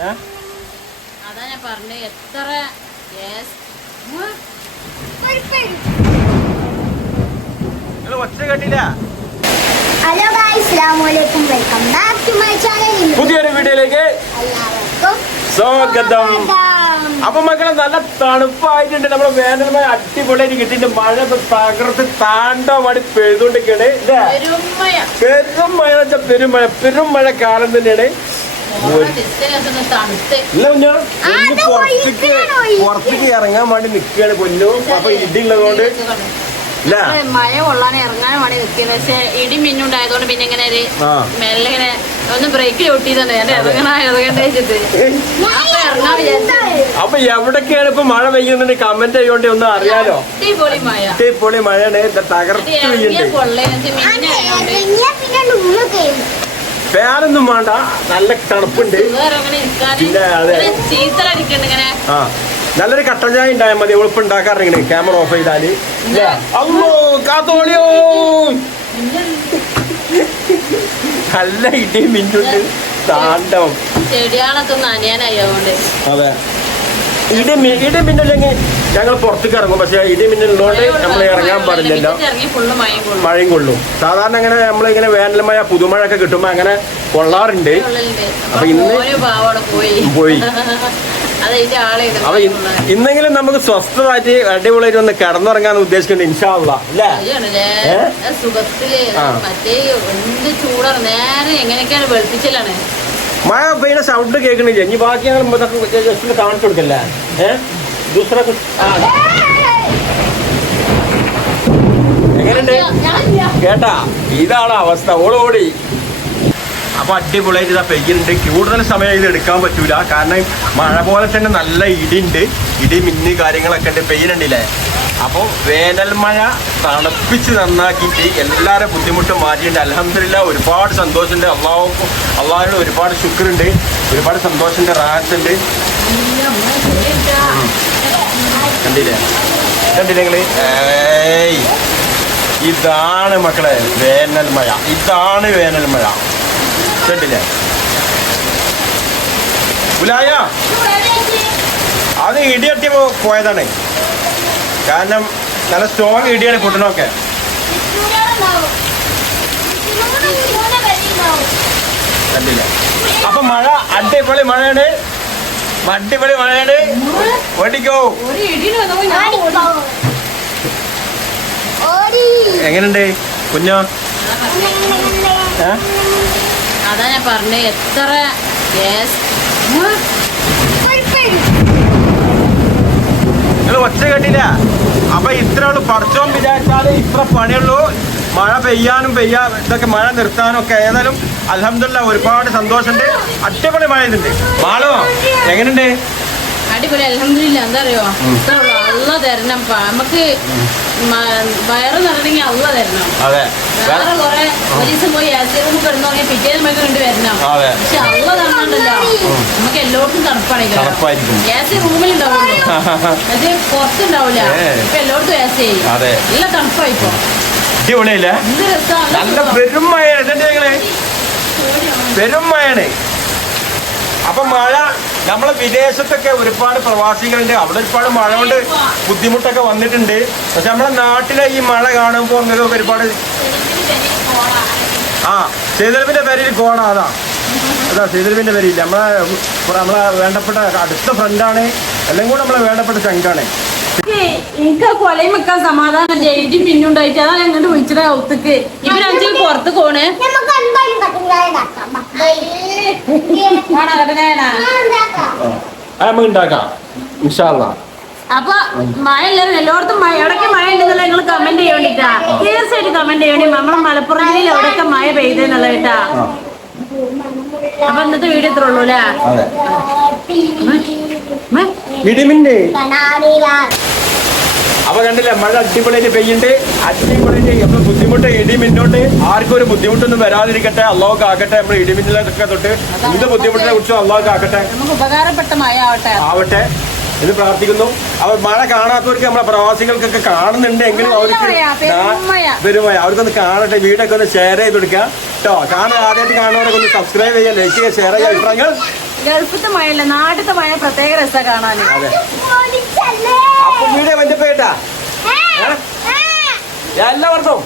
അതാ ഞാൻ പറഞ്ഞ എത്ര ഒച്ച കേട്ടില്ല. ഹലോ ഗായ്സ്, അസ്സലാമു അലൈക്കും, welcome back to my channel. പുതിയൊരു വീഡിയോയിലേക്ക് എല്ലാവർക്കും സ്വാഗതം. അപ്പൊ മക്കളെ നല്ല തണുപ്പായിട്ടുണ്ട്. നമ്മുടെ വേനൽമഴ അടിപൊളിയായിട്ട് കിട്ടിയിട്ട് മഴ തകർത്ത് താണ്ടോടി പെയ്തുകൊണ്ടിരിക്കുകയാണ്. പെരുമഴ വെച്ചാൽ പെരുമഴ കാലം തന്നെയാണ്. പുറത്തേക്ക് ഇറങ്ങാൻ വേണ്ടി നിൽക്കുകയാണ് പൊന്നു. അപ്പൊ ഇടിയുള്ളതുകൊണ്ട് മഴ കൊള്ളാൻ ഇറങ്ങാൻ വേണ്ടി നിൽക്കുന്നത്. പക്ഷെ ഇടി മിന്നുണ്ടായതുകൊണ്ട് പിന്നെ ഇങ്ങനെ മെല്ലെ ഇങ്ങനെ ഒന്ന് ബ്രേക്ക് ചവിട്ടിയതാണ്. ഞാൻ ഇറങ്ങണ്ടേ വെച്ചിട്ട് ഇറങ്ങാൻ വിചാരിച്ചു. അപ്പൊ എവിടൊക്കെയാണ് ഇപ്പൊ മഴ പെയ്യുന്നത് കമന്റ് ചെയ്യോണ്ട് ഒന്ന് അറിയാലോ. അടിപൊളി മഴയാണ്. തകർത്ത് ഫാനൊന്നും വേണ്ട, നല്ല തണുപ്പുണ്ട്. പിന്നെ അതെ ആ നല്ലൊരു കട്ടൻ ചായ ഉണ്ടായാൽ മതി. എളുപ്പം ഉണ്ടാക്കാറിങ്ങനെ ക്യാമറ ഓഫ് ചെയ്താല്. അല്ലോ കാത്തോളിയോ, നല്ല ഇടി മിന്നുണ്ട്, താണ്ഡവം. ചെടികളൊക്കെ നനയാനായോണ്ട് അതെ ഇടി മിന്നില്ലെങ്കിൽ ഞങ്ങൾ പുറത്തേക്ക് ഇറങ്ങും. പക്ഷെ ഇടി മിന്നലുള്ളതുകൊണ്ട് നമ്മൾ ഇറങ്ങാൻ പാടില്ലല്ലോ, മഴയും കൊള്ളും. സാധാരണ അങ്ങനെ നമ്മളിങ്ങനെ വേനൽ മഴ പുതുമഴ ഒക്കെ കിട്ടുമ്പോ അങ്ങനെ കൊള്ളാറുണ്ട്. അപ്പൊ ഇന്ന് പോയി. അപ്പൊ ഇന്നെങ്കിലും നമുക്ക് സ്വസ്ഥമായിട്ട് അടിപൊളിയായിട്ട് ഒന്ന് കിടന്നുറങ്ങാന്ന് ഉദ്ദേശിക്കുന്നുണ്ട്. ഇൻഷാ അല്ലാഹ് അല്ലേ? സുഖത്തില് മറ്റേ എന്ത് ചൂടാണ്. നേരെ എങ്ങനെയൊക്കെയാണ് വെളുപ്പിച്ചലാണ്. മഴ പെയ്യുന്ന സൗണ്ട് കേൾക്കണില്ല. ഇനി ബാക്കി ഞങ്ങൾ ജസ്റ്റ് കാണിച്ചു കൊടുക്കല്ലേ. എങ്ങനെയുണ്ട് കേട്ടാ? ഇതാണ് അവസ്ഥ. ഓടി അപ്പൊ അടിപൊളിയായിട്ട് ഇതാ പെയ്യുന്നുണ്ട്. കൂടുതൽ സമയം ഇത് എടുക്കാൻ പറ്റൂല, കാരണം മഴ പോലെ തന്നെ നല്ല ഇടിയുണ്ട്. ഇടി മിന്ന് കാര്യങ്ങളൊക്കെ ഉണ്ട്, പെയ്യുന്നുണ്ടല്ലേ. അപ്പോൾ വേനൽ മഴ തണുപ്പിച്ച് നന്നാക്കിയിട്ട് എല്ലാവരും ബുദ്ധിമുട്ടും മാറ്റിയിട്ടുണ്ട്. അൽഹംദുലില്ലാ ഒരുപാട് സന്തോഷമുണ്ട്. അള്ളാഹുവിനോട് ഒരുപാട് ശുക്രുണ്ട്, ഒരുപാട് സന്തോഷമുണ്ട്, റാഹത്തുണ്ട്. കണ്ടില്ലേ നിങ്ങള്? ഇതാണ് മക്കളെ വേനൽ മഴ. ഇതാണ് വേനൽ മഴ. കണ്ടില്ലേ? ഉലായ അത് ഇടിയട്ടി പോയതാണ്. കാരണം നല്ല സ്ട്രോങ് ഇടിയാണ് പൊട്ടണമൊക്കെ. കണ്ടില്ലേ? അപ്പൊ മഴ അടിപൊളി മഴയാണ്, അടിപൊളി മഴയാണ്. ഓടിക്കോ. എങ്ങനെയുണ്ട് കുഞ്ഞോ? അതാ ഞാൻ പറഞ്ഞ എത്ര ഒച്ച കേട്ടില്ല. അപ്പൊ ഇത്ര ഉള്ളു. പഠിച്ചോൻ വിചാരിച്ചാല് ഇത്ര പണിയുള്ളൂ. മഴ പെയ്യാനും ഇതൊക്കെ മഴ നിർത്താനും ഒക്കെ. ഏതായാലും അൽഹംദുലില്ലാ ഒരുപാട് സന്തോഷമുണ്ട്. അടിപൊളി മഴ ഇതുണ്ട്. മാളോ എങ്ങനെയുണ്ട്? അടിപൊളി അൽഹംദുലില്ലാ. എന്താ അറിയോ, അള്ള തരണം. നമുക്ക് വയറ് നിറഞ്ഞെങ്കിൽ അള്ള തരണം. വേറെ കുറെ ഒരു ദിവസം പോയി AC റൂം കിടന്നു തുടങ്ങി പിറ്റേ നമുക്ക് കണ്ടു വരണം. പക്ഷെ അള്ള തരണല്ലോ, നമുക്ക് എല്ലാവർക്കും തണുപ്പായിരിക്കും. AC റൂമിലുണ്ടാവുള്ളൂ, അത് പുറത്തുണ്ടാവില്ല. ഇപ്പൊ എല്ലായിടത്തും AC ആയി, നല്ല തണുപ്പായിപ്പോ. അടിപൊളിയല്ലേ? നല്ല പെരുമഴയാണ്, പെരുമഴയാണ്. അപ്പൊ മഴ നമ്മളെ വിദേശത്തൊക്കെ ഒരുപാട് പ്രവാസികളുണ്ട്. അവിടെ ഒരുപാട് മഴ കൊണ്ട് ബുദ്ധിമുട്ടൊക്കെ വന്നിട്ടുണ്ട്. പക്ഷെ നമ്മളെ നാട്ടിലെ ഈ മഴ കാണുമ്പോൾ നിങ്ങൾക്ക് ഒരുപാട് സേതുലബിന്റെ പേരിൽ കോണ. അതാ സേതുലബിന്റെ പേരില്ല. നമ്മളെ വേണ്ടപ്പെട്ട അടുത്ത ഫ്രണ്ടാണ്, എല്ലാം കൂടെ നമ്മളെ വേണ്ടപ്പെട്ട ചങ്കാണ്. എനിക്ക് കൊലയും വെക്കാൻ സമാധാനം ജയിറ്റി പിന്നുണ്ടായിട്ട് അതാ ഞങ്ങോട്ട് വിളിച്ചിട്ട് ഔത്തേക്ക്. ഇവരഞ്ചിൽ പുറത്ത് പോണ്. നമുക്ക് ഉണ്ടാക്കാം ഇൻഷാ അല്ലാഹ്. അപ്പൊ മഴ ഇല്ലാതെ എല്ലായിടത്തും മഴ, എവിടൊക്കെ മഴ ഉണ്ടെന്നുള്ള നിങ്ങൾ കമന്റ് ചെയ്യോണ്ടിട്ടാ. തീർച്ചയായിട്ടും കമന്റ് ചെയ്യണേ. നമ്മളെ മലപ്പുറം ജില്ലയിൽ എവിടെയൊക്കെ മഴ പെയ്തെന്നുള്ള കേട്ടാ. അപ്പൊ ഇന്നത്തെ വീഡിയോ ഇത്ര ഉള്ളൂ അല്ലേ? അപ്പൊ കണ്ടില്ലേ മഴ അടിപൊളിയായിട്ട് പെയ്യുന്നുണ്ട്. അടിപൊളിയായിട്ട് നമ്മള് ബുദ്ധിമുട്ട് ഇടിമിന്നോണ്ട് ആർക്കും ഒരു ബുദ്ധിമുട്ടൊന്നും വരാതിരിക്കട്ടെ. അള്ളാഹു കാക്കട്ടെ. നമ്മൾ ഇടിമിന്നലൊക്കെ തൊട്ട് എന്ത് ബുദ്ധിമുട്ടിനെ കുറിച്ചും അള്ളാഹു കാക്കട്ടെ, നമുക്ക് ഉപകാരപ്പെട്ട മഴ ആവട്ടെ എന്ന് പ്രാർത്ഥിക്കുന്നു. അവർ മഴ കാണാത്തവർക്ക് നമ്മളെ പ്രവാസികൾക്കൊക്കെ കാണുന്നുണ്ട് എങ്കിലും അവർക്ക് പെരുമഴ അവർക്കൊന്ന് കാണട്ടെ. വീടൊക്കെ ഒന്ന് ഷെയർ ചെയ്ത് കൊടുക്കുക കേട്ടോ. ആദ്യമായിട്ട് കാണുന്നവരൊക്കെ ഒന്ന് സബ്സ്ക്രൈബ് ചെയ്യുക, ലൈക്ക് ചെയ്യുക, ഷെയർ ചെയ്യുക. അഭിപ്രായങ്ങൾ ഗൾഫത്തെ മഴയല്ല നാട്ടിലത്തെ മഴ പ്രത്യേക രസമാണ് കാണാൻ. അപ്പൊ വീഡിയോ വന്നപ്പോ കേട്ടാ എല്ലാവർക്കും